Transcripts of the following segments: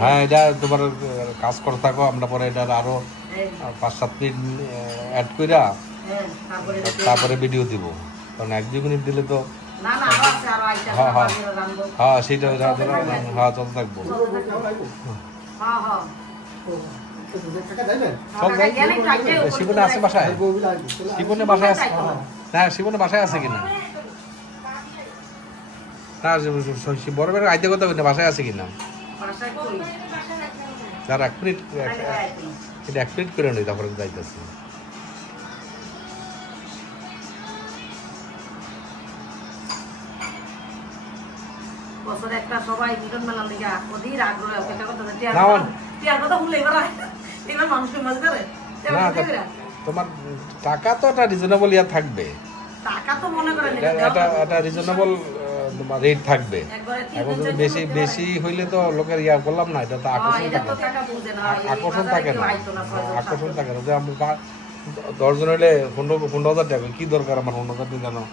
হ্যাঁ এটা তোমার কাজ করে থাকো, আমরা পরে এটা আরো 5-7 মিনিট অ্যাড কইরা তারপরে ভিডিও দিব, কারণ 1-2 মিনিট দিলে তো হ্যাঁ হ্যাঁ হ্যাঁ সেইটা হ্যাঁ চলতে থাকবো। শিবনে আছে বাসায়? শিবনে বাসায় আছে? হ্যাঁ শিবনে বাসায় আছে কিনা? না বড় বেড়ে আইতে কথা বলি না, বাসায় আছে কিনা? যার 1 মিনিট এটা 1 মিনিট করে নেই, তারপরে যাইতেছে। একটা সবাই মিলন মেলার দিকে অধীর আগ্রহ অপেক্ষা করতেছে। টিয়ার কথা ভুলে এবার মানুষের মাঝে করে তোমার টাকা তো একটা রিজনেবল ইয়া থাকবে, টাকা তো মনে করেন এটা রিজনেবল তোমার রেট থাকবে। এখন যদি বেশি বেশি হইলে তো লোকের ইয়া করলাম না, এটা তো আকর্ষণ থাকে, আকর্ষণ থাকে না, আকর্ষণ থাকে না। আমি 10 জন হইলে 15,000 টাকা, কি দরকার আমার 15,000 টাকা জানো?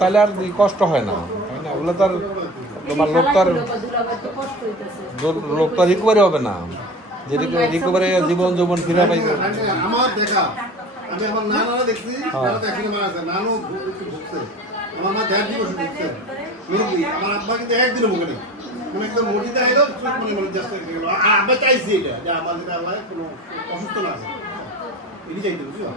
তাহলে আর কষ্ট হয় না, তাই না? ওগুলো তো আর তোমার লোক তো রিকভারি হবে না, যে রিকভারি জীবন যৌবন ফিরে পাইবে। আমার দেখা আমি আমার নানা দেখছি, নানা দেখি মারা আছে, নানু ভুগছে, আমার মা 1.5 দিবস ভুগছে মেনলি। আমার আব্বা কিন্তু একদিনও ভুগে নেই, মানে একদম মসজিদে আইলো মানে জাস্ট গেল। আব্বা চাইছি এটা যে আমার যেটা আল্লাহ কোনো অসুস্থ না আছে, এটি চাইতে বুঝছো।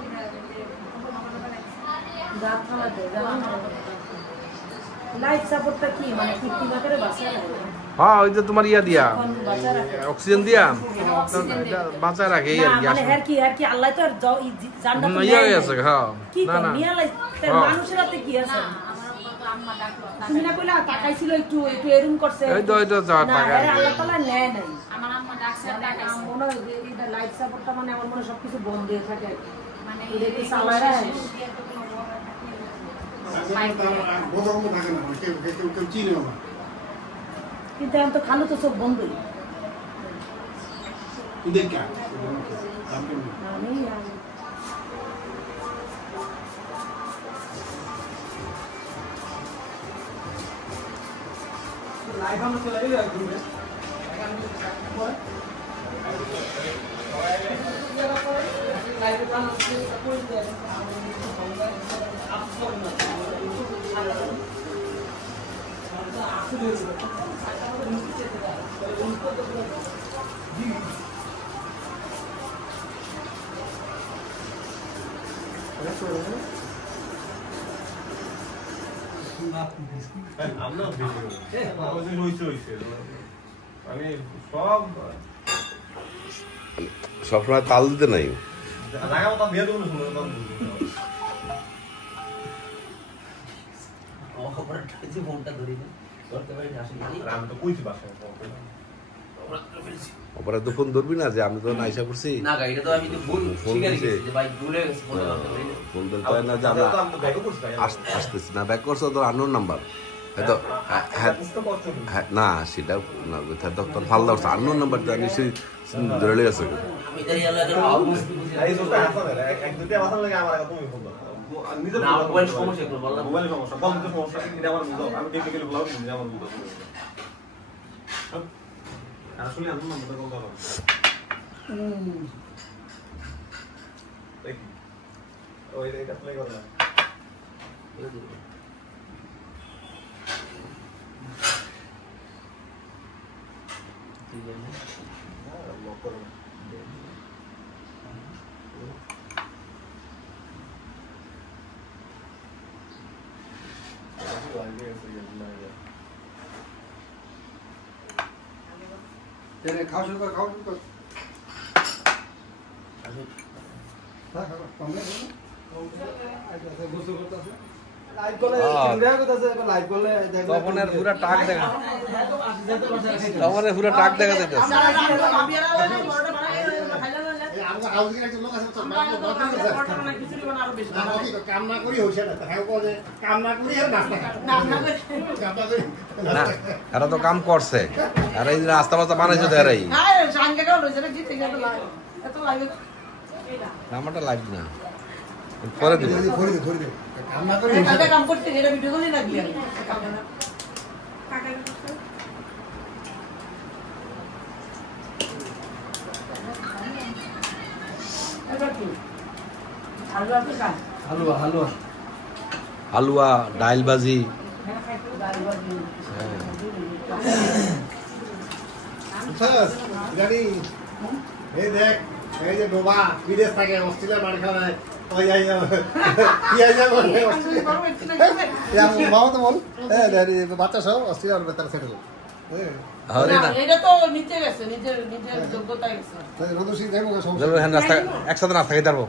হ্যাঁ ওই যে তোমার ইয়া দিয়া অক্সিজেন দিয়া বাঁচায় রাখে এই আর কি। আল্লাহ তো আর ইয়া হয়ে আছে। হ্যাঁ না না মানুষের হাতে কি আছে? তুমি না কইলা টাকাইছিল একটু একটু এরকম করছে, এই তো যা টাকা আল্লাহ তাআলা নেয় নাই। আমার আম্মা ডাক্তার টাকা মনে হয় এটা লাইফ সাপোর্টটা মানে আমার মনে সবকিছু বন্ধ হয়ে থাকে, মানে এই সালারা কিন্তু এখন তো খালু তো সব বন্ধই। সবসময় তাল দিতে নাই। অপরাধ তো ফোন ধরবি না যে আমি তো নাইসা করছি, ফোন ধরতে হয় না যে আমরা আসতেছি না, ব্যাক করছো তো আননোন নাম্বার না, সেটা তখন ভাল লাগছে আননোন নাম্বারটা নিশ্চয়ই ধরে লেগেছে। আসলে আমি নাম্বারটা কল দাও দেখি ওই এটা প্লে করো ঠিক আছে হ্যাঁ লক করো तेरे खाओ शुरू कर हां कमरे ऐसे गुस्सा करता है लाइव করলে ক্যামেরা করতেছে লাইভ করলে দেখো তপনের পুরো টাক দেখা তপনের পুরো টাক দেখা যাইতেছে। আমার হাউজিং একটা লোক আছে কাম না করি হইছে না হ্যাঁ যে কাম না করি আর নাস্তা কাম না করি না এরা তো কাম করছে আর এই রাস্তা বাস্তা বানাইছে তো এরাই আমারটা লাগবে না পরে দিব কাম না করি কাম করতে এটা ভিডিও করে লাগবে হালুয়া ডাইল ভাজি জানি এই দেখ এই যে বাবা বিদেশ থাকে অস্ট্রেলিয়ার বাড়ি খাওয়ায় ওই যাই বাবা তো বল বাচ্চা সব অস্ট্রেলিয়ার বেতার সেটেল এটা তো নিচে গেছে নিজের যোগ্যতা গেছে একসাথে নাস্তা খেতে পারবো